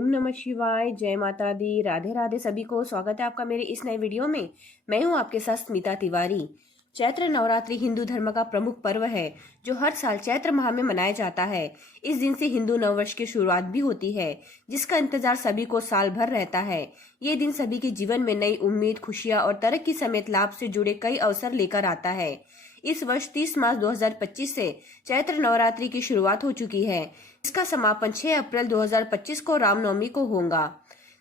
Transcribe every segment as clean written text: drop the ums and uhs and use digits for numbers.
ओम नमः शिवाय, जय माता दी, राधे राधे सभी को। स्वागत है आपका मेरे इस नए वीडियो में। मैं हूं आपके साथ स्मिता तिवारी। चैत्र नवरात्रि हिंदू धर्म का प्रमुख पर्व है जो हर साल चैत्र माह में मनाया जाता है। इस दिन से हिंदू नववर्ष की शुरुआत भी होती है, जिसका इंतजार सभी को साल भर रहता है। ये दिन सभी के जीवन में नई उम्मीद, खुशियां और तरक्की समेत लाभ से जुड़े कई अवसर लेकर आता है। इस वर्ष 30 मार्च 2025 से चैत्र नवरात्रि की शुरुआत हो चुकी है। इसका समापन 6 अप्रैल 2025 को रामनवमी को होगा।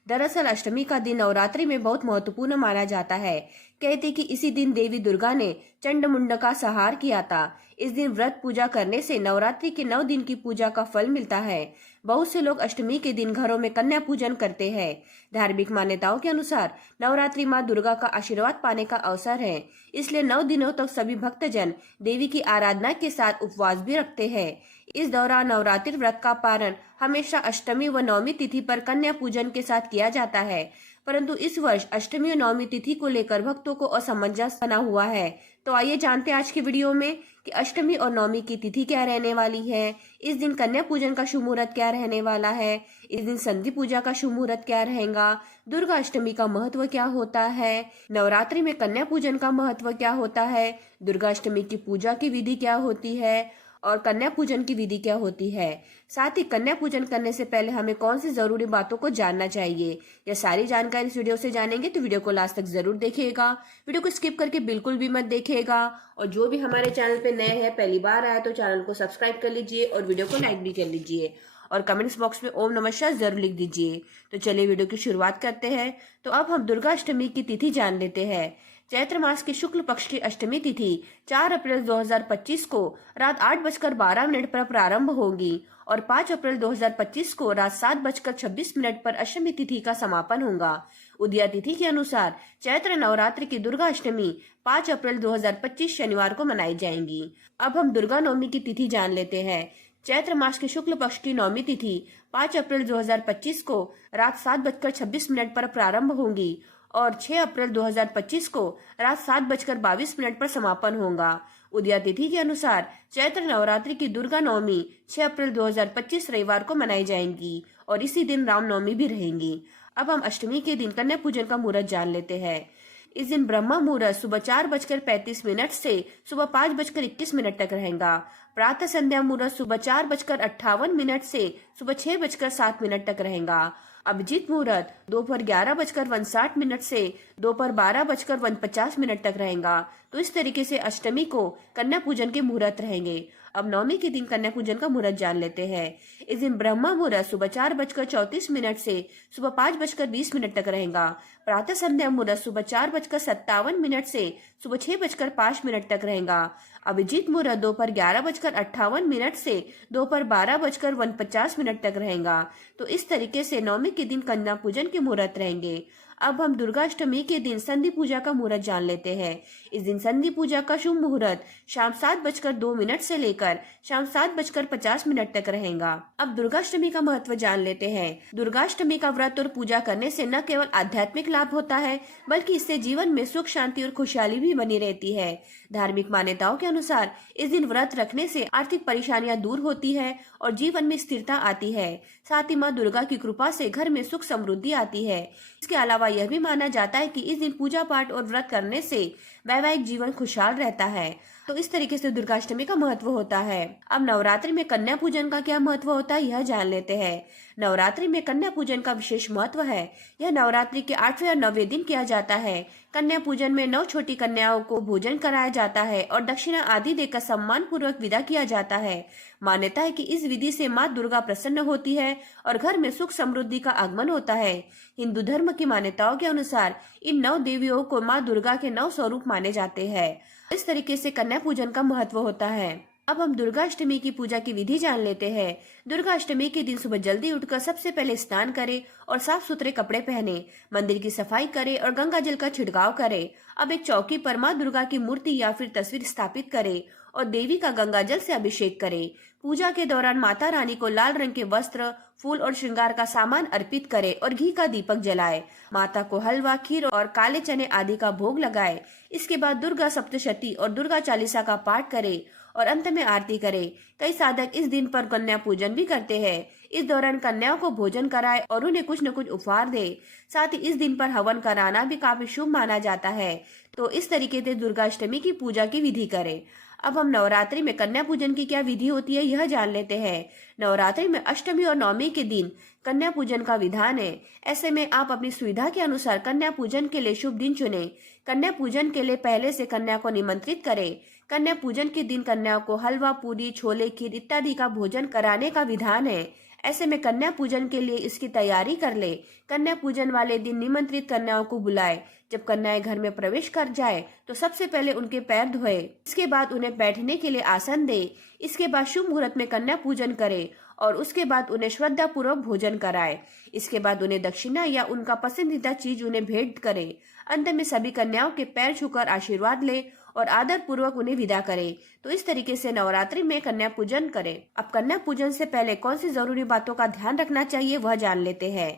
दरअसल अष्टमी का दिन नवरात्रि में बहुत महत्वपूर्ण माना जाता है। कहते कि इसी दिन देवी दुर्गा ने चंडमुंड का संहार किया था। इस दिन व्रत पूजा करने से नवरात्रि के 9 दिन की पूजा का फल मिलता है। बहुत से लोग अष्टमी के दिन घरों में कन्या पूजन करते हैं। धार्मिक मान्यताओं के अनुसार नवरात्रि माँ दुर्गा का आशीर्वाद पाने का अवसर है, इसलिए 9 दिनों तक सभी भक्तजन देवी की आराधना के साथ उपवास भी रखते हैं। इस दौरान नवरात्रि व्रत का पारण हमेशा अष्टमी व नवमी तिथि पर कन्या पूजन के साथ किया जाता है, परंतु इस वर्ष अष्टमी और नवमी तिथि को लेकर भक्तों को असमंजस बना हुआ है। तो आइए जानते हैं आज की वीडियो में कि अष्टमी और नवमी की तिथि क्या रहने वाली है। इस दिन कन्या पूजन का शुभ मुहूर्त क्या रहने वाला है। इस दिन संधि पूजा का शुभ मुहूर्त क्या रहेगा। दुर्गा अष्टमी का महत्व क्या होता है। नवरात्रि में कन्या पूजन का महत्व क्या होता है। दुर्गा अष्टमी की पूजा की विधि क्या होती है और कन्या पूजन की विधि क्या होती है। साथ ही कन्या पूजन करने से पहले हमें कौन सी जरूरी बातों को जानना चाहिए। यह सारी जानकारी इस वीडियो से जानेंगे, तो वीडियो को लास्ट तक जरूर देखिएगा। वीडियो को स्किप करके बिल्कुल भी मत देखिएगा। और जो भी हमारे चैनल पे नए हैं, पहली बार आया तो चैनल को सब्सक्राइब कर लीजिए और वीडियो को लाइक भी कर लीजिए और कमेंट्स बॉक्स में ओम नमः शिवाय जरूर लिख दीजिए। तो चलिए वीडियो की शुरुआत करते हैं। तो अब हम दुर्गा अष्टमी की तिथि जान लेते हैं। चैत्र मास की शुक्ल पक्ष की अष्टमी तिथि 4 अप्रैल 2025 को रात 8:12 पर प्रारंभ होगी और 5 अप्रैल 2025 को रात 7:26 पर अष्टमी तिथि का समापन होगा। उदया तिथि के अनुसार चैत्र नवरात्रि की दुर्गा अष्टमी 5 अप्रैल 2025 शनिवार को मनाई जाएंगी। अब हम दुर्गा नवमी की तिथि जान लेते हैं। चैत्र मास के शुक्ल पक्ष की नवमी तिथि 5 अप्रैल 2025 को रात 7:26 पर प्रारंभ होगी और 6 अप्रैल 2025 को रात 7:22 पर समापन होगा। उदया तिथि के अनुसार चैत्र नवरात्रि की दुर्गा नवमी 6 अप्रैल 2025 रविवार को मनाई जाएंगी और इसी दिन रामनवमी भी रहेंगी। अब हम अष्टमी के दिन कन्या पूजन का मुहूर्त जान लेते हैं। इस दिन ब्रह्म मुहूर्त सुबह 4:35 से सुबह 5:21 तक रहेगा। प्रातः संध्या मुहूर्त सुबह 4:58 से सुबह 6:07 तक रहेगा। अभिजीत मुहूर्त दोपहर 11:59 से दोपहर 12:49 तक रहेगा। तो इस तरीके से अष्टमी को कन्या पूजन के मुहूर्त रहेंगे। अब नवमी के दिन कन्या पूजन का मुहूर्त जान लेते हैं। इस दिन ब्रह्म मुहूर्त सुबह 4:34 से सुबह 5:20 तक रहेगा। प्रातः संध्या मुहूर्त सुबह 4:57 से सुबह 6:05 तक रहेगा। अभिजीत मुहूर्त दोपहर 11:58 से दोपहर 12:49 तक रहेगा। तो इस तरीके से नवमी के दिन कन्या पूजन के मुहूर्त रहेंगे। अब हम दुर्गा अष्टमी के दिन संधि पूजा का मुहूर्त जान लेते हैं। इस दिन संधि पूजा का शुभ मुहूर्त शाम 7:02 से लेकर शाम 7:50 तक रहेगा। अब दुर्गाष्टमी का महत्व जान लेते हैं। दुर्गाष्टमी का व्रत और पूजा करने से न केवल आध्यात्मिक लाभ होता है, बल्कि इससे जीवन में सुख, शांति और खुशहाली भी बनी रहती है। धार्मिक मान्यताओं के अनुसार इस दिन व्रत रखने से आर्थिक परेशानियां दूर होती है और जीवन में स्थिरता आती है। साथ ही माँ दुर्गा की कृपा से घर में सुख समृद्धि आती है। इसके अलावा यह भी माना जाता है कि इस दिन पूजा पाठ और व्रत करने से वैवाहिक जीवन खुशहाल रहता है। तो इस तरीके से दुर्गाष्टमी का महत्व होता है। अब नवरात्रि में कन्या पूजन का क्या महत्व होता है, यह जान लेते हैं। नवरात्रि में कन्या पूजन का विशेष महत्व है। यह नवरात्रि के 8वें और 9वें दिन किया जाता है। कन्या पूजन में 9 छोटी कन्याओं को भोजन कराया जाता है और दक्षिणा आदि देकर सम्मान पूर्वक विदा किया जाता है। मान्यता है कि इस विधि से माँ दुर्गा प्रसन्न होती है और घर में सुख समृद्धि का आगमन होता है। हिंदू धर्म की मान्यताओं के अनुसार इन 9 देवियों को माँ दुर्गा के 9 स्वरूप माने जाते हैं। इस तरीके से कन्या पूजन का महत्व होता है। अब हम दुर्गा अष्टमी की पूजा की विधि जान लेते हैं। दुर्गा अष्टमी के दिन सुबह जल्दी उठकर सबसे पहले स्नान करें और साफ सुथरे कपड़े पहने, मंदिर की सफाई करें और गंगा जल का छिड़काव करें। अब एक चौकी पर माँ दुर्गा की मूर्ति या फिर तस्वीर स्थापित करें और देवी का गंगा जल से अभिषेक करें। पूजा के दौरान माता रानी को लाल रंग के वस्त्र, फूल और श्रृंगार का सामान अर्पित करें और घी का दीपक जलाए। माता को हलवा, खीर और काले चने आदि का भोग लगाए। इसके बाद दुर्गा सप्तशती और दुर्गा चालीसा का पाठ करें और अंत में आरती करें। कई साधक इस दिन पर कन्या पूजन भी करते हैं। इस दौरान कन्याओं को भोजन कराए और उन्हें कुछ न कुछ उपहार दे। साथ ही इस दिन पर हवन कराना भी काफी शुभ माना जाता है। तो इस तरीके से दुर्गाष्टमी की पूजा की विधि करें। अब हम नवरात्रि में कन्या पूजन की क्या विधि होती है यह जान लेते हैं। नवरात्रि में अष्टमी और नवमी के दिन कन्या पूजन का विधान है। ऐसे में आप अपनी सुविधा के अनुसार कन्या पूजन के लिए शुभ दिन चुनें। कन्या पूजन के लिए पहले से कन्या को निमंत्रित करें। कन्या पूजन के दिन कन्याओं को हलवा, पूरी, छोले, खीर इत्यादि का भोजन कराने का विधान है। ऐसे में कन्या पूजन के लिए इसकी तैयारी कर ले। कन्या पूजन वाले दिन निमंत्रित कन्याओं को बुलाए। जब कन्याएं घर में प्रवेश कर जाए तो सबसे पहले उनके पैर धोए। इसके बाद उन्हें बैठने के लिए आसन दे। इसके बाद शुभ मुहूर्त में कन्या पूजन करे और उसके बाद उन्हें श्रद्धा पूर्वक भोजन कराए। इसके बाद उन्हें दक्षिणा या उनका पसंदीदा चीज उन्हें भेंट करे। अंत में सभी कन्याओं के पैर छूकर आशीर्वाद ले और आदर पूर्वक उन्हें विदा करे। तो इस तरीके से नवरात्रि में कन्या पूजन करें। अब कन्या पूजन से पहले कौन सी जरूरी बातों का ध्यान रखना चाहिए वह जान लेते हैं।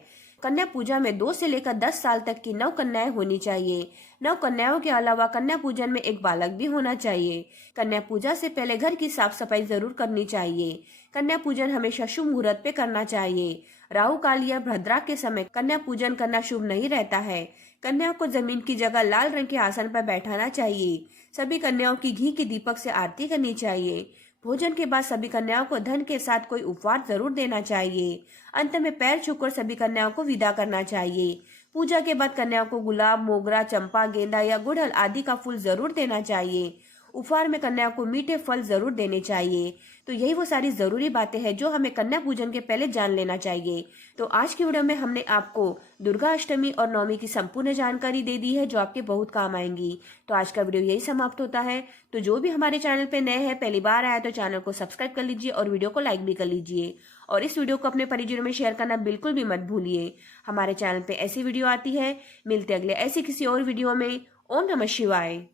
कन्या पूजा में 2 से लेकर 10 साल तक की 9 कन्याएं होनी चाहिए। 9 कन्याओं के अलावा कन्या पूजन में एक बालक भी होना चाहिए। कन्या पूजा से पहले घर की साफ सफाई जरूर करनी चाहिए। कन्या पूजन हमेशा शुभ मुहूर्त पे करना चाहिए। राहु काल या भद्रा के समय कन्या पूजन करना शुभ नहीं रहता है। कन्या को जमीन की जगह लाल रंग के आसन पर बैठाना चाहिए। सभी कन्याओं की घी के दीपक से आरती करनी चाहिए। भोजन के बाद सभी कन्याओं को धन के साथ कोई उपहार जरूर देना चाहिए। अंत में पैर छूकर सभी कन्याओं को विदा करना चाहिए। पूजा के बाद कन्याओं को गुलाब, मोगरा, चंपा, गेंदा या गुड़हल आदि का फूल जरूर देना चाहिए। उपहार में कन्याओं को मीठे फल जरूर देने चाहिए। तो यही वो सारी जरूरी बातें हैं जो हमें कन्या पूजन के पहले जान लेना चाहिए। तो आज की वीडियो में हमने आपको दुर्गा अष्टमी और नवमी की संपूर्ण जानकारी दे दी है जो आपके बहुत काम आएंगी। तो आज का वीडियो यही समाप्त होता है। तो जो भी हमारे चैनल पे नए हैं, पहली बार आया तो चैनल को सब्सक्राइब कर लीजिए और वीडियो को लाइक भी कर लीजिए। और इस वीडियो को अपने परिजनों में शेयर करना बिल्कुल भी मत भूलिए। हमारे चैनल पे ऐसी वीडियो आती है। मिलते अगले ऐसी किसी और वीडियो में। ओम नमः शिवाय।